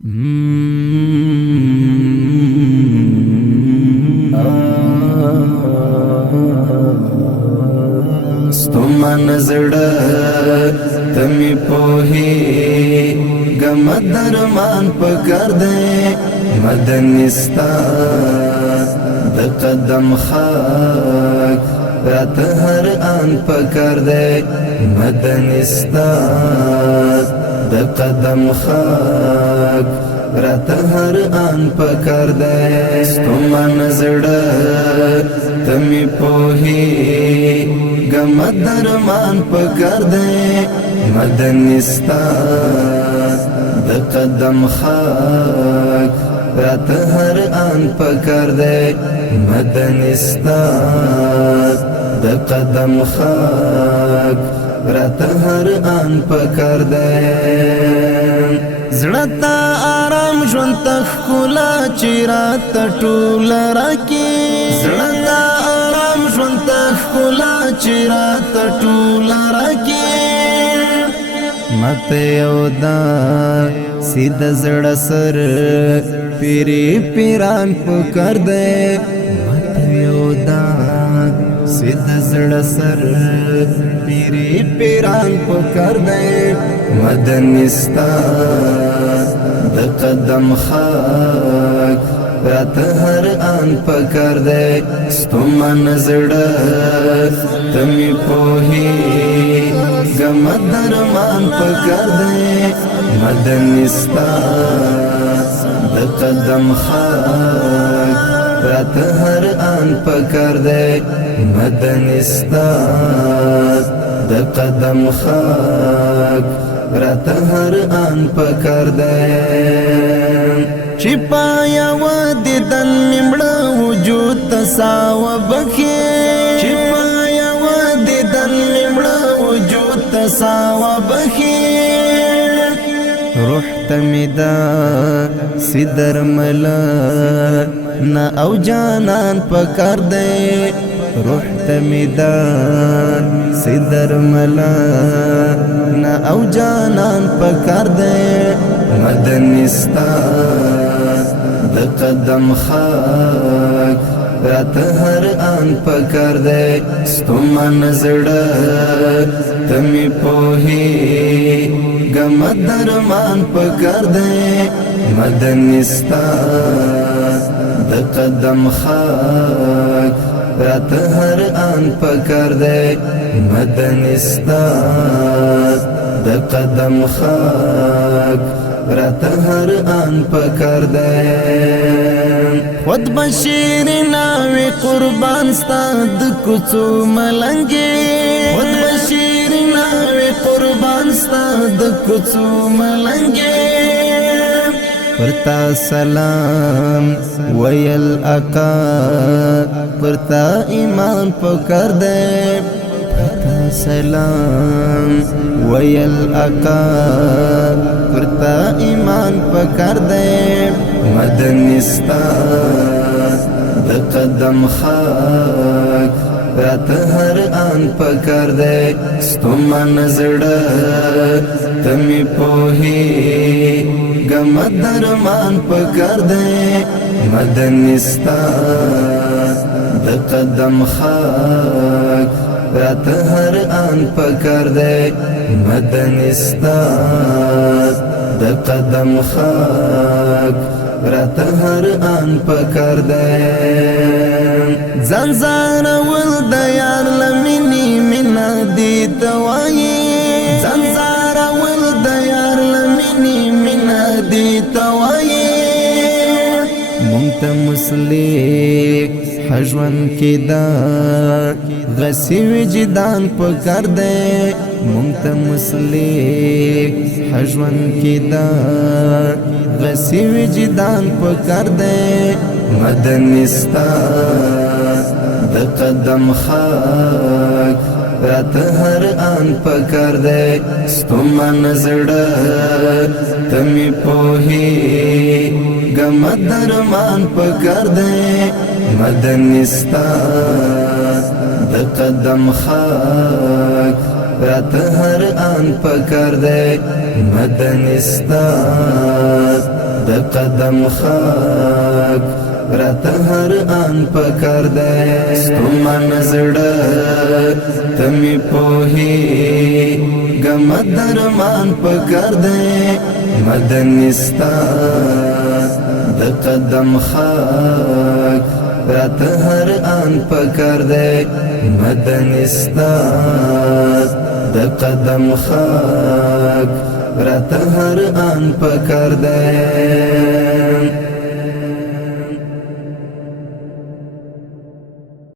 ستومن زړه تمی پوهی غم درمان پکار دے مدنستا د قدم خاک رات هر آن پکار دے مدنستا د قدم خاک رات هر آن پکار دے ستومن زړه تمی پوهی غم درمان پکار دے مدنستا د قدم خاک رات هر آن پکار دے مدنستا د قدم خاک رات هر آن پکار دے زړه آرام ژوند تخکولا چیرات ټول راکی زړه آرام ژوند تخکولا چیرات ټول راکی مته یودا سید زړه سر پیری پیران پکار دے مته یودا سید زړه سر پیری پیران پکار دے مدنستا د قدم خاک رات هر آن پکار دے ستومن زړه تمی پوهی غم درمان پکار دے مدنستا د قدم خاک رات هر آن پکار دے مدنستا د قدم خاک رات هر آن پکار دے چی پایا و دیدن ممڑا وجود تساو بخی چی پایا و دیدن ممڑا وجود تساو بخی روح تمیدا سیدر ملا نا او جانان پکار دے روح تمیدا سیدر ملا نا او جانان پکار دے مدنستا د قدم خاک رات هر آن پکار دے ستومن زړه تمی پوهی غم درمان پکار دے مدنستا د قدم خاک رات هر آن پکار دے مدنستا د قدم خاک رات هر آن پکار دے خود بشیر ناوی قربان ستا د کوڅو ملنګي خود بشیر ناوی قربان ستا د کوڅو ملنګي پرتا سلام ویل اکا پرتا ایمان پکار دے پرتا سلام ویل اکا پرتا ایمان پکار دے مدنستا د قدم خاک رات هر آن پکار دے ستومن زړه تمی پوهی غم درمان پکار دے مدنستا د قدم خاک رات هر آن پکار دے مدنستا د قدم خاک رات هر آن پکار دے زنزان ول د یار لمنی منا دی توایی زنزان ول د یار لمنی منا دی توایی مونږ مسلک حجوان کی دا غسی وجدان پکار دے مونږ مسلک حجوان کی دا غسی وجدان پکار دے مدنستا د قدم خاک رات هر آن پکار دے ستومن زړه تمی پوهی غم درمان پکار دے مدنستا د قدم خاک رات هر آن پکار دے مدنستا د قدم خاک راته هر آن پکار دی ستومان زړه تمی پوهی غم درمان پکار دی مدني ستا د قدم خاک راته هر آن پکار دی مدني ستا د قدم خاک راته هر آن پکار دی